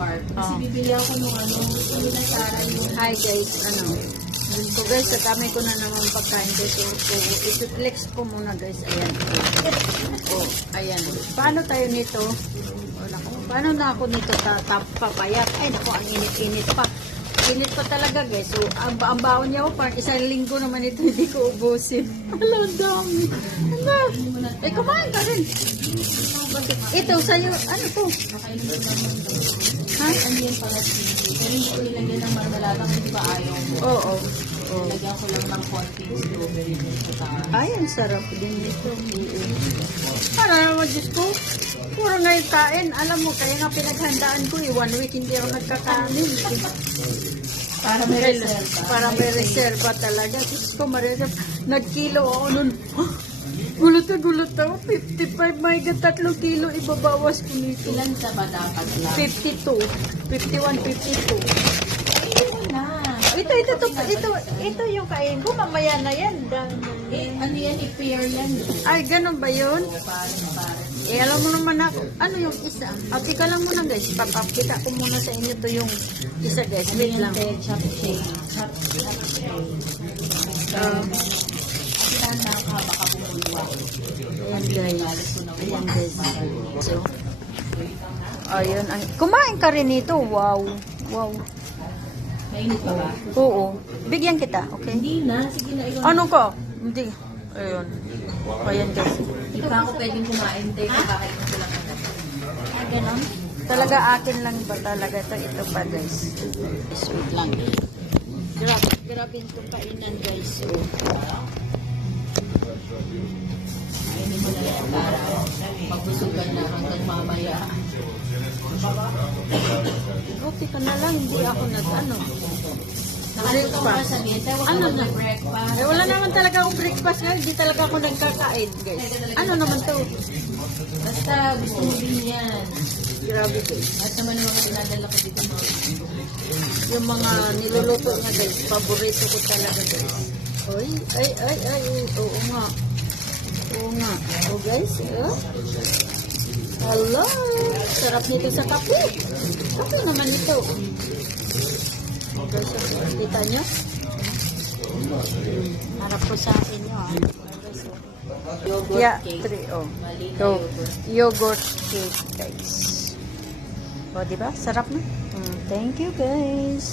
part. Kasi bibili ako nung gusto nila Sarah yung... Hi guys, yun po guys, sa dami ko na naman pagkain guys. So, ipiflex ko muna guys. Ayan. Ayan. Paano tayo nito? Wala ko. Paano na ako nito papayat? Ay, naku, ang init-init pa. Init pa talaga guys. So, ang baon niya ko, parang isang linggo naman ito, hindi ko ubusin. Alam, dami. Ano? Eh, kumain ka rin. Ito, sa'yo, ano to? Nakainin ko naman ito. Ha? Ano yan pala sili? Pero hindi ko nilagyan ng marmalada kasi di ba ayaw mo? Oo. Nilagyan ko lang ng konting strawberry dun sa taas. Ay, ang sarap din nito. Para naman, Diyos ko. Puro ngayon kain. Alam mo, kaya nga pinaghandaan ko eh. 1 week hindi ako nagkakanin. Para may reserva. Para may reserva talaga. Diyos ko, marireserva. Nagkilo ako nun. Gulat na gulat ako. 55, may 3 kilo ibabawas ko nito. Ilan sa ba dapat lang? 52. 51, 52. Ayun na. Ito yung kain ko. Mamaya na yan. Ano yan? I-pair yan. Ay, ganun ba yun? Parang. Eh, alam mo naman ako, ano yung isa? Tika lang muna guys, papakita ko muna sa inyo to yung isa guys. Wait lang. Chop shay. Chop shay. Sinanda ka, baka bumulwa. Ayan guys. Ayan guys. So, ayun. Kumain ka rin nito. Wow. Wow. Mainit pa ba? Oo. Bigyan kita, okay? Hindi na. Sige na. Ano ka? Hindi. Ayun. Ayan guys. Hindi pa ako pwedeng kumain. Dahil kakain ko lang agad. Ganon? Talaga akin lang ba talaga ito? Ito pa guys. Sweet lang. Grabe itong kainan guys. So, Kainin mo na lang para magbusugan na hanggang mamaya. okay ka na lang. Hindi ako nag-ano. Nakalimutan ko ba sabihin? Tawag Ano ako na? ng breakfast. Eh, wala naman talaga akong breakfast ngayon. Hindi talaga ako nagkakain, guys. Ano naman to? Basta gusto mo din yan. Grabe, guys. At naman yung mga dinadala ko dito mga Yung mga niluluto niya, guys. Paborito ko talaga, guys. Ay. Oo nga. Oo nga. Oh, guys. Hello. Sarap nito sa kape. Kape naman ito. Oh, guys. Kita niyo? Harap ko sa akin nyo, ha. yogurt Yeah, cake. 3, oh. Mali na So, yogurt. yogurt cake, guys. O, diba? Sarap na. Thank you, guys.